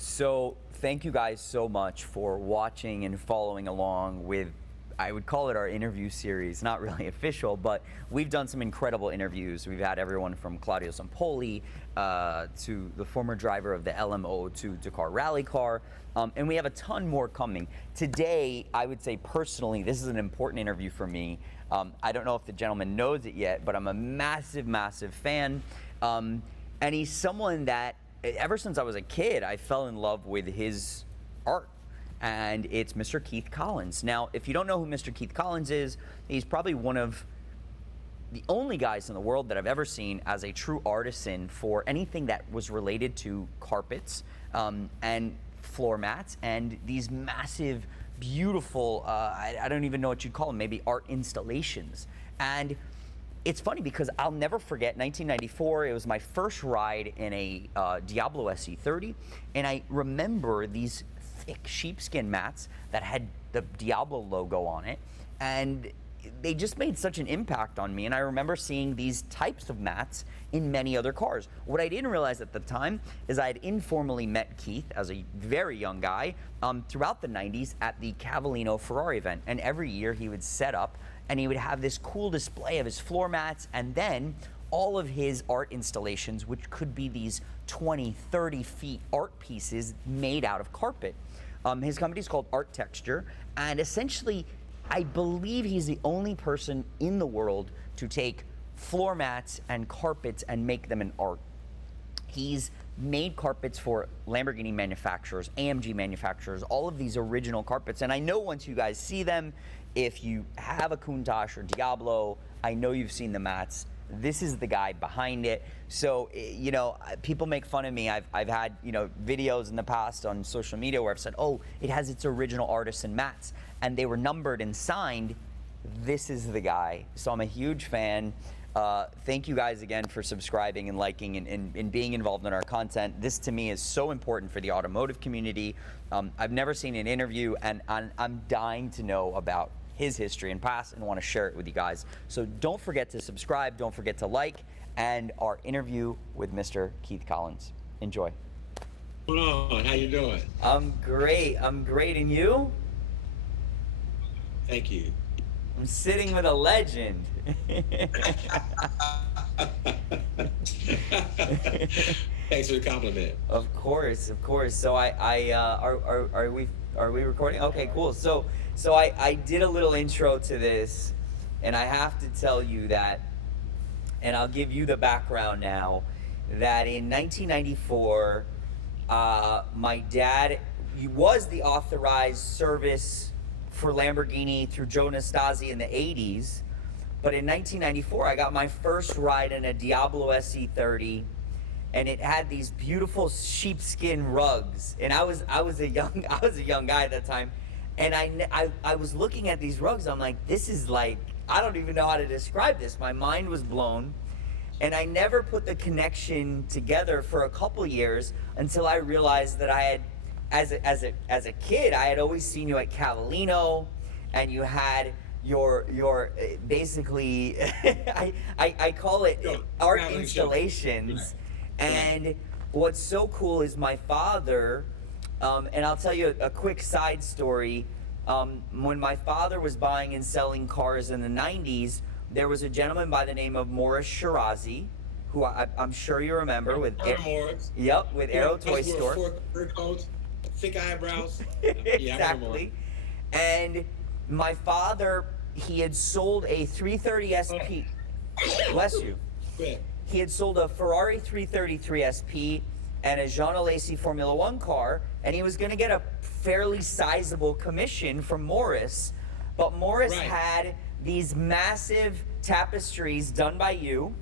So thank you guys so much for watching and following along with, I would call it our interview series, not really official, but we've done some incredible interviews. We've had everyone from Claudio Zampoli to the former driver of the LM02 Dakar Rally Car, and we have a ton more coming. Today, I would say personally, this is an important interview for me. I don't know if the gentleman knows it yet, but I'm a massive, massive fan. And he's someone that, ever since I was a kid, I fell in love with his art. And it's Mr. Keith Collins. Now, if you don't know who Mr. Keith Collins is, he's probably one of the only guys in the world that I've ever seen as a true artisan for anything that was related to carpets and floor mats and these massive, beautiful, I don't even know what you'd call them, maybe art installations. And it's funny because I'll never forget 1994. It was my first ride in a Diablo SE30, and I remember these thick sheepskin mats that had the Diablo logo on it, and they just made such an impact on me. And I remember seeing these types of mats in many other cars. What I didn't realize at the time is I had informally met Keith as a very young guy throughout the 90s at the Cavallino Ferrari event, and every year he would set up and he would have this cool display of his floor mats and then all of his art installations, which could be these 20, 30 feet art pieces made out of carpet. His company is called Art Texture, and essentially, I believe he's the only person in the world to take floor mats and carpets and make them in art. He's made carpets for Lamborghini manufacturers, AMG manufacturers, all of these original carpets. And I know once you guys see them, if you have a Countach or Diablo, I know you've seen the mats. This is the guy behind it. So, you know, people make fun of me. I've had, you know, videos in the past on social media where I've said, oh, it has its original artisan mats, and they were numbered and signed. This is the guy. So I'm a huge fan. Thank you guys again for subscribing and liking and being involved in our content. This to me is so important for the automotive community. I've never seen an interview, and I'm dying to know about his history and past and want to share it with you guys. So don't forget to subscribe, don't forget to like, and our interview with Mr. Keith Collins. Enjoy. Hold on, how you doing? I'm great, and you? Thank you. I'm sitting with a legend. Thanks for the compliment. Of course. So are we recording? Okay, cool. So I did a little intro to this, and I have to tell you that, and I'll give you the background now, that in 1994, my dad, he was the authorized service for Lamborghini through Joe Nastasi in the 80s, but in 1994, I got my first ride in a Diablo SE30, and it had these beautiful sheepskin rugs, and I was a young guy at that time, and I was looking at these rugs. I'm like, this is like, I don't even know how to describe this. My mind was blown, and I never put the connection together for a couple years until I realized that I had, as a kid, I had always seen you at Cavallino, and you had your basically I call it art installations. And what's so cool is my father, and I'll tell you a quick side story. When my father was buying and selling cars in the 90s, there was a gentleman by the name of Morris Shirazi, who I'm sure you remember, with Morris. Yep, with Aero Toy Store. Fur coats, thick eyebrows. Exactly. And my father, he had sold a 330 SP. Bless you. Good. He had sold a Ferrari 333 SP and a Jean Alesi Formula One car, and he was going to get a fairly sizable commission from Morris. But Morris had these massive tapestries done by you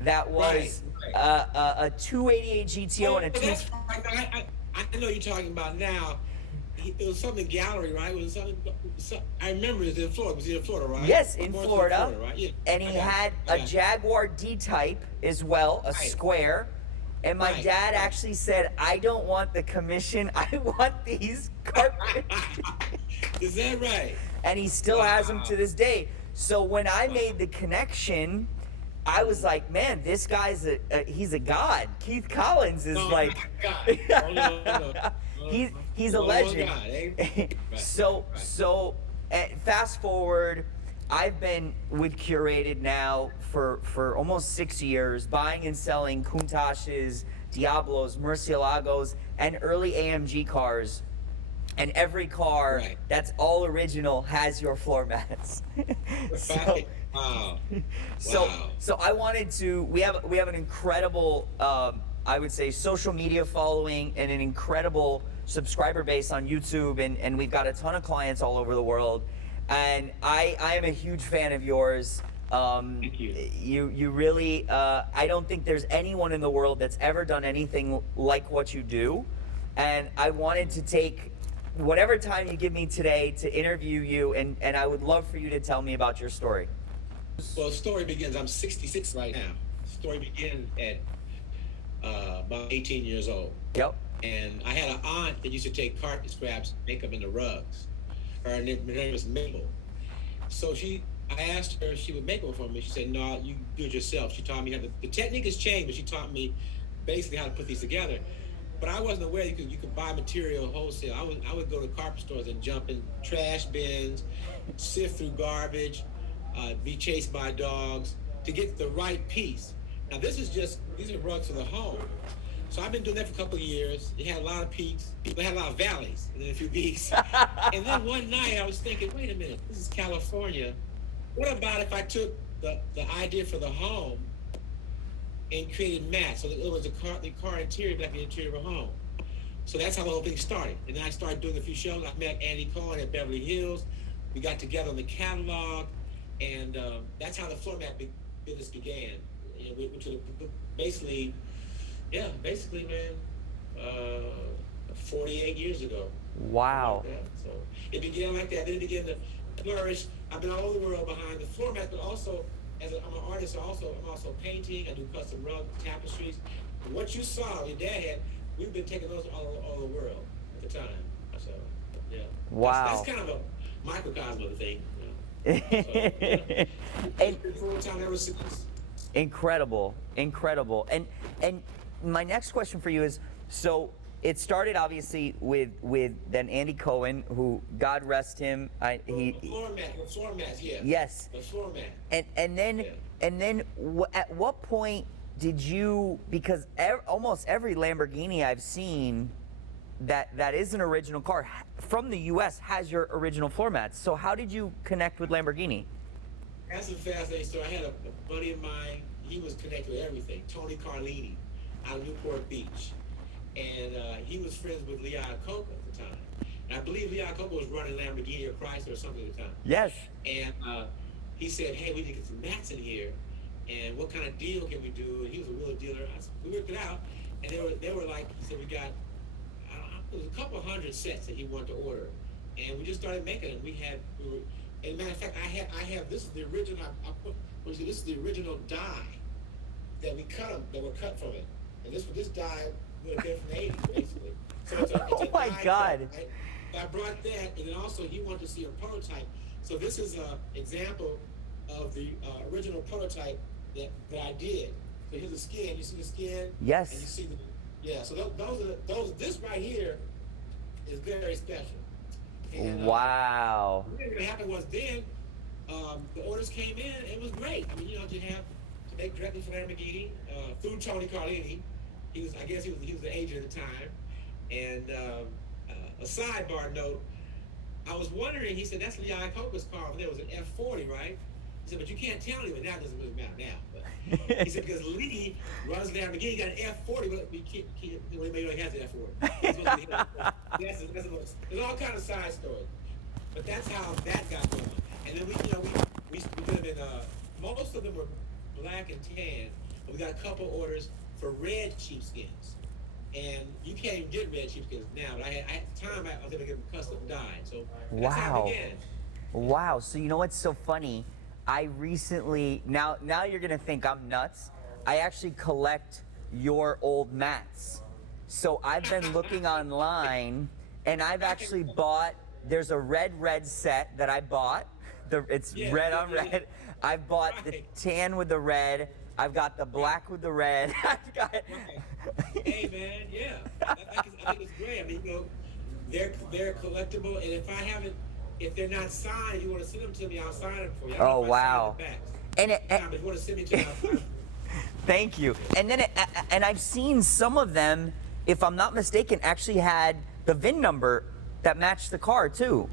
that was a 288 GTO and a That's right. I know you're talking about now. It was something gallery, right? It was something. I remember it was in Florida. Was it in Florida, right? Yes, in Florida. Right? Yeah. And he had a Jaguar D-Type as well, a square. And my dad actually said, I don't want the commission. I want these carpets. Is that right? And he still has them to this day. So when I made the connection, I was like, man, this guy's he's a god. Keith Collins is No, like, God. Oh, no. he's a Only one legend. God, eh? Right. So fast forward, I've been with Curated now for almost 6 years, buying and selling Countach's, Diablos, Murcielagos, and early AMG cars. And every car Right. that's all original has your floor mats. so, Wow. so, Wow. so I wanted to. We have an incredible, I would say, social media following and an incredible subscriber base on YouTube, and we've got a ton of clients all over the world. And I am a huge fan of yours. Thank you. You really. I don't think there's anyone in the world that's ever done anything like what you do. And I wanted to take whatever time you give me today to interview you, and I would love for you to tell me about your story. Well, the story begins. I'm 66 right now. The story began at about 18 years old. Yep. And I had an aunt that used to take carpet scraps, make them into rugs. Her name was Mabel. So I asked her if she would make one for me. She said, "No, you do it yourself." She taught me how to. The technique has changed, but she taught me basically how to put these together. But I wasn't aware you could buy material wholesale. I would go to carpet stores and jump in trash bins, sift through garbage, be chased by dogs to get the right piece. Now these are rugs for the home. So I've been doing that for a couple of years. It had a lot of peaks. People had a lot of valleys and then a few peaks. And then one night I was thinking, wait a minute, this is California. What about if I took the idea for the home and created mats, so that it was the car interior like the interior of a home. So that's how the whole thing started. And then I started doing a few shows. I met Andy Cohen at Beverly Hills. We got together on the catalog, and that's how the floor mat business began. You know, which was basically, man, 48 years ago. Wow. Like so it began like that. Then it began to flourish. I've been all over the world behind the floor mat, but also I'm an artist. I'm also painting. I do custom rug tapestries. And what you saw, your dad had. We've been taking those all over the world at the time. So yeah. Wow. That's kind of a microcosm of the thing. You know? So, yeah. And been full time ever since. incredible. And my next question for you is, so it started obviously with then Andy Cohen, who, God rest him, The floor mats, yeah. yes. The floor mat. And then Yeah. at what point did you, because almost every Lamborghini I've seen that is an original car from the US has your original floor mats. So how did you connect with Lamborghini? That's a fascinating story. I had a buddy of mine, he was connected with everything. Tony Carlini out of Newport Beach. And he was friends with Lee Iacocca at the time. And I believe Lee Iacocca was running Lamborghini or Chrysler or something at the time. Yes. And he said, hey, we need to get some mats in here. And what kind of deal can we do? And he was a real dealer. We worked it out. And they were like, he said, we got, it was a couple hundred sets that he wanted to order. And we just started making them. And matter of fact, I have, this is the original, this is the original die that we cut them, that were cut from it. And this die would have been from the 80s, basically. So it's a Oh my die God. cut, right? So I brought that, and then also he wanted to see a prototype. So this is an example of the original prototype that I did. So here's the skin. You see the skin? Yes. And you see so this right here is very special. And, Wow. What happened was then the orders came in. It was great. I mean, you know, to make directly for Lamborghini through Tony Carlini. He was the agent at the time. And a sidebar note, I was wondering. He said that's Lee Iacocca's car. There was an F40, right? He said, but you can't tell anyone. That doesn't really matter now. But he said because Lee runs Lamborghini, he got an F40, but we can't. He has an F40. There's all kind of side stories, but that's how that got going. And then we did them in most of them were black and tan, but we got a couple orders for red sheepskins. And you can't even get red sheepskins now. But at the time I was able to get them custom dyed. So that's how it began. Wow. So you know what's so funny? I recently, now you're gonna think I'm nuts. I actually collect your old mats. So I've been looking online, and I've actually bought. There's a red set that I bought it's Yeah, red on yeah. red. I've bought the Right. tan with the red. I've got the black with the red. I've got. Right. Hey man, yeah, I think it's great. I mean, they're collectible, and if they're not signed, you want to send them to me, I'll sign them for you. I don't Oh know if I sign wow. the backs. And it, Yeah, but if you want to send me to me, I'll sign them. thank you. And then and I've seen some of them, if I'm not mistaken, actually had the VIN number that matched the car too.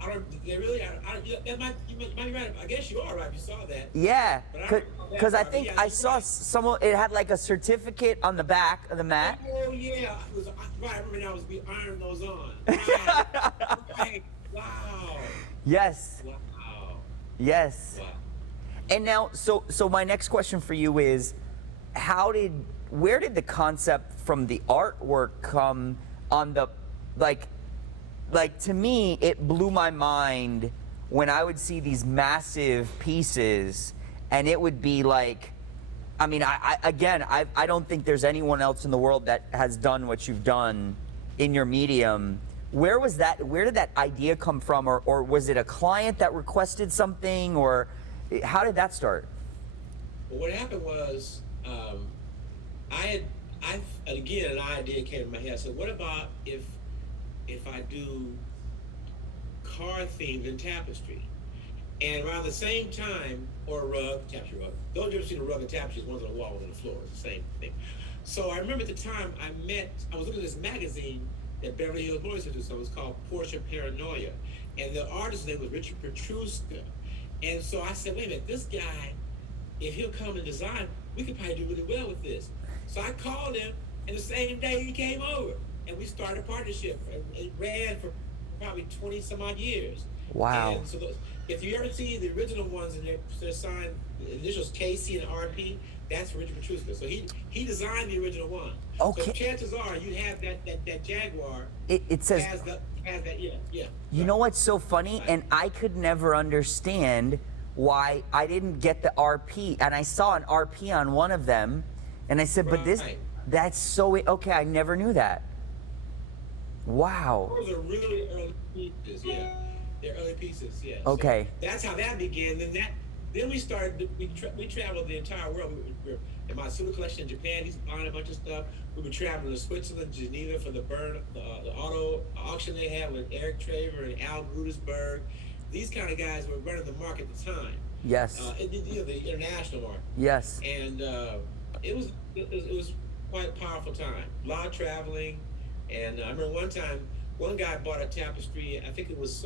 I don't. They really. You might be right. I guess you are right. You saw that. Yeah, But I don't know that because I part. think Yeah, I you're saw right. someone. It had like a certificate on the back of the mat. Oh yeah, it was right. I remember now. We ironed those on. Right. Right. Wow. Yes, Wow. yes. Wow. And now, so my next question for you is, where did the concept from the artwork come on the, like to me, it blew my mind when I would see these massive pieces, and it would be like, I mean, I don't think there's anyone else in the world that has done what you've done in your medium. Where did that idea come from, or was it a client that requested something, or how did that start? Well, what happened was, again, an idea came to my head. I said, what about if I do car themed in Tapestry? And around the same time, or a rug, tapestry rug. Those of you ever seen a rug and tapestry, one's on the wall, one's on the floor. It's the same thing. So I remember at the time I was looking at this magazine that Beverly Hills Boys had done. So it was called Porsche Paranoia. And the artist's name was Richard Petruska. And so I said, wait a minute, this guy, if he'll come and design, we could probably do really well with this. So I called him, and the same day he came over, and we started a partnership. And it ran for probably 20 some odd years. Wow. And so if you ever see the original ones and they're signed, the initials KC and RP, that's Richard Petruska. So he designed the original one. Okay. So chances are you have that Jaguar. It says. Has that, yeah. You know what's so funny? Right. And I could never understand why I didn't get the RP. And I saw an RP on one of them, and I said, but Right. that's so, okay, I never knew that. Wow. Those are really early pieces, yeah. They're early pieces, yeah. Okay. So that's how that began. Then we started. We traveled the entire world. We were in my super collection in Japan. He's buying a bunch of stuff. We were traveling to Switzerland, Geneva for the auto auction they had with Eric Traver and Al Gudesberg. These kind of guys were running the market at the time. Yes. The international market. Yes. And it was quite a powerful time. A lot of traveling, and I remember one time one guy bought a tapestry. I think it was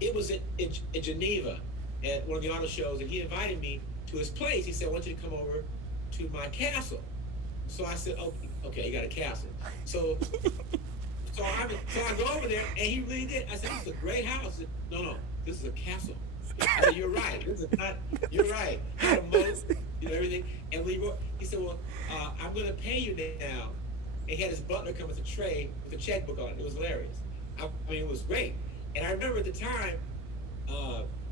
in Geneva at one of the auto shows, and he invited me to his place. He said, "I want you to come over to my castle." So I said, "Oh, okay, you got a castle." So I go over there, and he really did. I said, "This is a great house." He said, "No, this is a castle." I said, "You're right. This is not. You're right. Had a moat, everything." And he said, "Well, I'm going to pay you now." And he had his butler come with a tray with a checkbook on it. It was hilarious. I mean, it was great. And I remember at the time,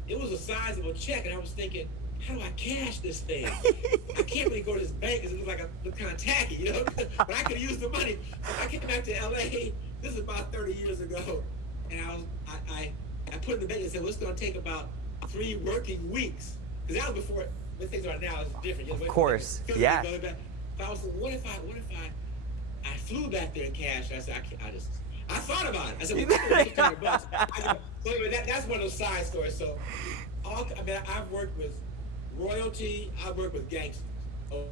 it was a sizable check, and I was thinking, how do I cash this thing? I can't really go to this bank because it looked kind of tacky, but I could use the money. So I came back to LA. This is about 30 years ago, and I put in the bank and said, well, it's going to take about 3 working weeks, because that was before the things are now is different. Of course, yeah. So I was like, what if I flew back there in cash? I said, I thought about it. I said, well, $1,500. That's one of those side stories. So, I've worked with royalty. I've worked with gangsters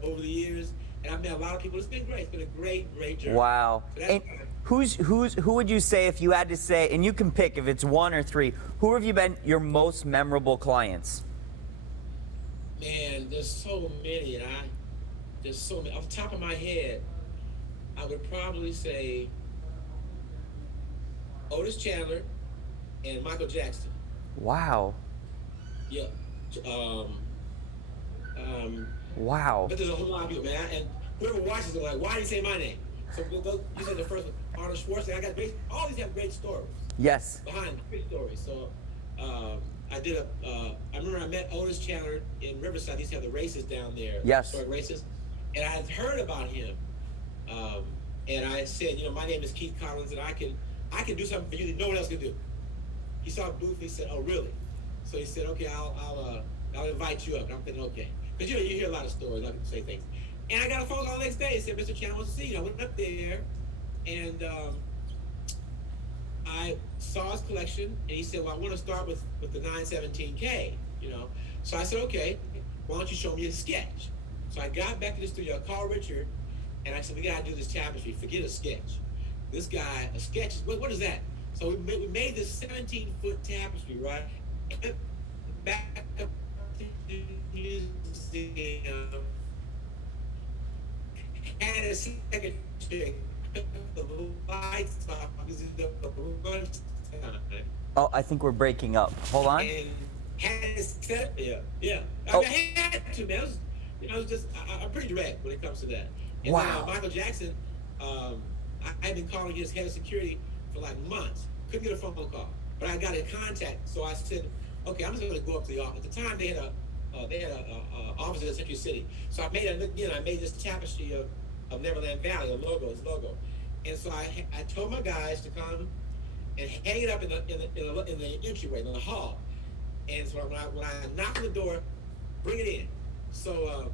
over the years, and I've met a lot of people. It's been great. It's been a great journey. Wow. So And who would you say, if you had to say, and you can pick if it's 1 or 3, who have you been your most memorable clients? Man, there's so many, and there's so many. Off the top of my head, I would probably say Otis Chandler and Michael Jackson. Wow. Yeah. Wow. But there's a whole lot of people, man. And whoever watches it, like, why did you say my name? So you said the first one, Arnold Schwarzenegger. All these have great stories. Yes. Behind them, great stories. So I remember I met Otis Chandler in Riverside. They used to have the races down there. Yes. Historic races. And I had heard about him. And I said, my name is Keith Collins, and I can do something for you that no one else can do. He saw a booth, he said, oh, really? So he said, okay, I'll invite you up. And I'm thinking, okay, because you hear a lot of stories, I can say things. And I got a phone call the next day. He said, Mr. Chandler wants to see you. I went up there, and I saw his collection, and he said, well, I want to start with the 917K, you know. So I said, okay, why don't you show me a sketch? So I got back to the studio, I called Richard, and I said, we got to do this tapestry. Forget a sketch. This guy, a sketch, what is that? So we made this 17-foot tapestry, right? And back up to the museum, and a second chick, the lights off, because the lunchtime. Oh, I think we're breaking up. Hold on. And had it set, yeah. Oh. I had to, man. It was just, I'm pretty direct when it comes to that. And Wow. then, Michael Jackson, I've been calling his head of security for like months. Couldn't get a phone call, but I got in contact. So I said, okay, I'm just going to go up to the office. At the time, they had a office in Century City. So I made this tapestry of Neverland Valley, his logo. And so I told my guys to come and hang it up in the entryway, in the hall. And so when I knock on the door, bring it in. So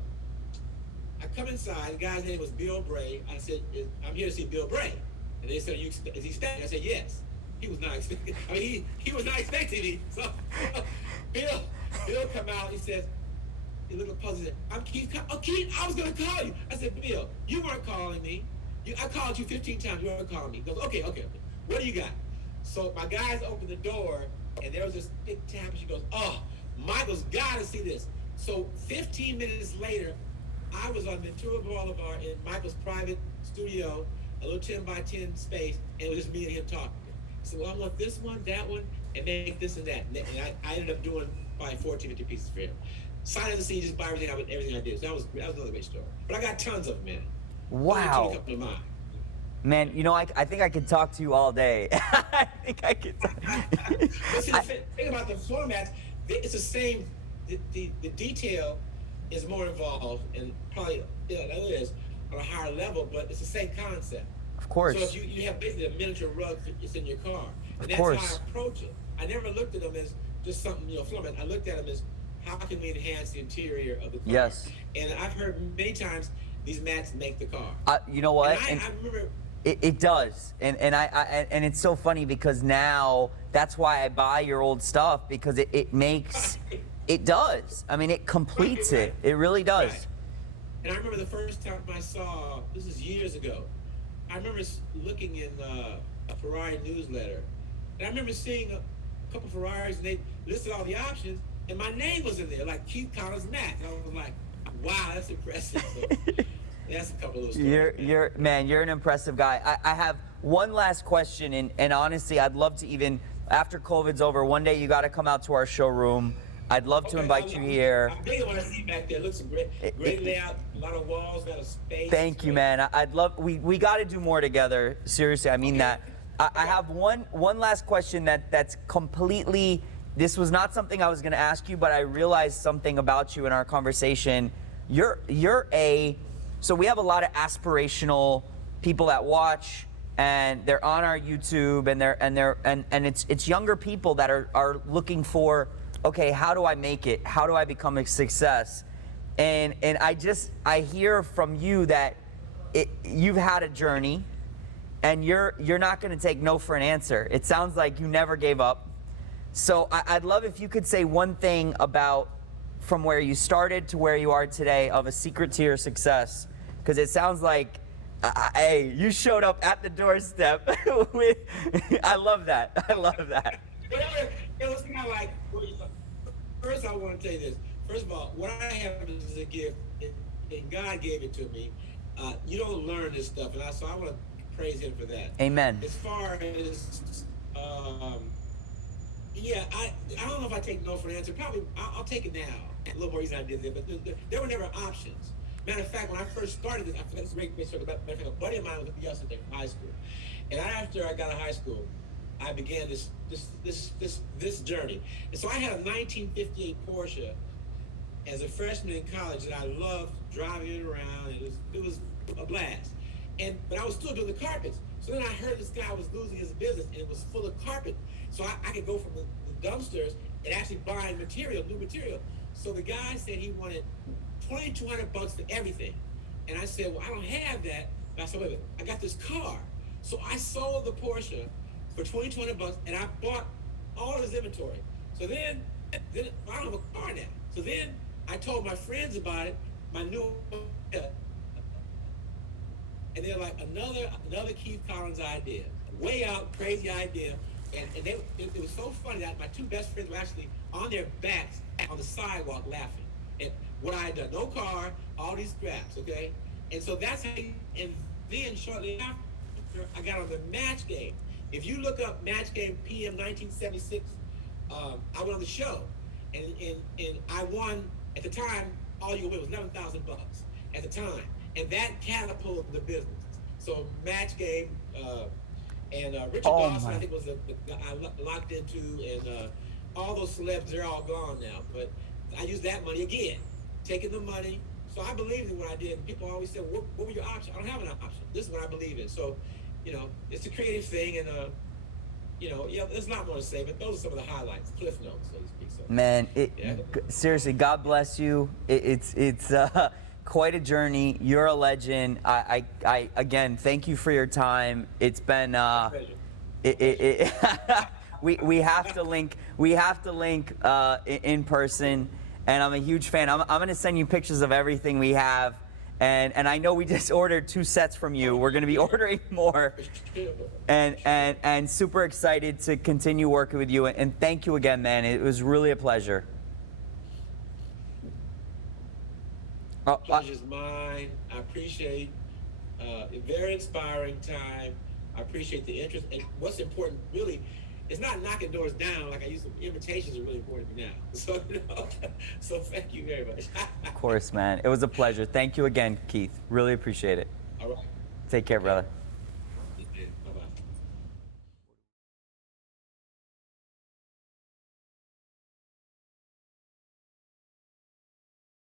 I come inside. The guy's name was Bill Bray. I said, I'm here to see Bill Bray. And they said, is he staying? I said, yes. He was not expecting. I mean, he was not expecting me. So Bill come out. He says, he looked puzzled. He said, I'm Keith. Oh, Keith, I was gonna call you. I said, Bill, you weren't calling me. I called you 15 times. You weren't calling me. He goes, okay. What do you got? So my guys opened the door, and there was this big tapestry. She goes, oh, Michael's got to see this. So 15 minutes later, I was on Ventura Boulevard in Michael's private studio, a little 10 by 10 space, and it was just me and him talking. He said, well, I want this one, that one, and make this and that. And I ended up doing probably 14, 50 pieces for him. Signing the scene, just buy everything I did. So that was another great story. But I got tons of them, man. Wow. Only 2 come to mind. Man, you know, I think I could talk to you all day. I think I could. Listen, the thing about the formats, it's the same. The detail is more involved, and probably it is on a higher level, but it's the same concept. Of course. So if you have basically a miniature rug, it's in your car. And that's course. how I approach it. I never looked at them as just something, format. I looked at them as how can we enhance the interior of the car? Yes. And I've heard many times these mats make the car. You know what? And I remember. It does, and it's so funny because now that's why I buy your old stuff, because it makes it does. I mean, it completes it. It really does. Right. And I remember the first time I saw, this is years ago, I remember looking in a Ferrari newsletter, and I remember seeing a couple Ferraris, and they listed all the options, and my name was in there, like Keith Collins Matt. And I was like, wow, that's impressive. So, that's a couple of those stories. You're an impressive guy. I have one last question, and honestly, I'd love to even, after COVID's over, one day you got to come out to our showroom. I'd love to invite you here. I really want to see back there. It looks great layout, a lot of walls, a lot of space. Thank you, man. I'd love, we got to do more together. Seriously, I mean that. I have one last question that's completely, this was not something I was going to ask you, but I realized something about you in our conversation. So we have a lot of aspirational people that watch, and they're on our YouTube, and it's younger people that are looking for, okay, how do I make it? How do I become a success? And I hear from you that you've had a journey, and you're not going to take no for an answer. It sounds like you never gave up. So I'd love if you could say one thing about from where you started to where you are today of a secret to your success. Because it sounds like, hey, you showed up at the doorstep with, I love that. I love that. It's kind of like, first I want to tell you this. First of all, what I have is a gift, and God gave it to me. You don't learn this stuff, and so I want to praise Him for that. Amen. As far as, I don't know if I take no for an answer. Probably, I'll take it now. A little more reason I did that, but there were never options. Matter of fact, when I first started this, I forgot this great story. Matter of fact, a buddy of mine was with me yesterday from high school, and after I got out of high school, I began this journey. And so I had a 1958 Porsche as a freshman in college that I loved driving it around. It was a blast. But I was still doing the carpets. So then I heard this guy was losing his business, and it was full of carpet. So I could go from the dumpsters and actually buying material, new material. So the guy said he wanted $2,200 for everything. And I said, well, I don't have that. And I said, wait, I got this car. So I sold the Porsche for $2,200 and I bought all his inventory. So then I don't have a car now. So then I told my friends about it, my new, and they're like, another Keith Collins idea, way out, crazy idea. And it was so funny that my two best friends were actually on their backs on the sidewalk laughing at what I had done. No car, all these scraps, okay? And so that's how, and then shortly after, I got on the Match Game. If you look up Match Game PM 1976, I went on the show, and I won, at the time, all you could win was $11,000 at the time. And that catapulted the business. So Match Game, and Richard Dawson, I think, was the guy I locked into, and all those celebs, they're all gone now. But I used that money again, taking the money. So I believed in what I did. And people always said, what were your options? I don't have an option. This is what I believe in. So, you know, it's a creative thing, and you know, yeah, there's not more to say, but those are some of the highlights, cliff notes, so to speak. So, Man, yeah. Seriously, God bless you. It's quite a journey. You're a legend. I again, thank you for your time. It's been we have to link. We have to link in person. And I'm a huge fan. I'm gonna send you pictures of everything we have. And I know we just ordered 2 sets from you. We're gonna be ordering more. And super excited to continue working with you. And thank you again, man. It was really a pleasure. Pleasure's mine. I appreciate a very inspiring time. I appreciate the interest. And what's important, really, it's not knocking doors down like I used to. Invitations are really important to me now. So, you know, so thank you very much. Of course, man. It was a pleasure. Thank you again, Keith. Really appreciate it. All right. Take care, brother.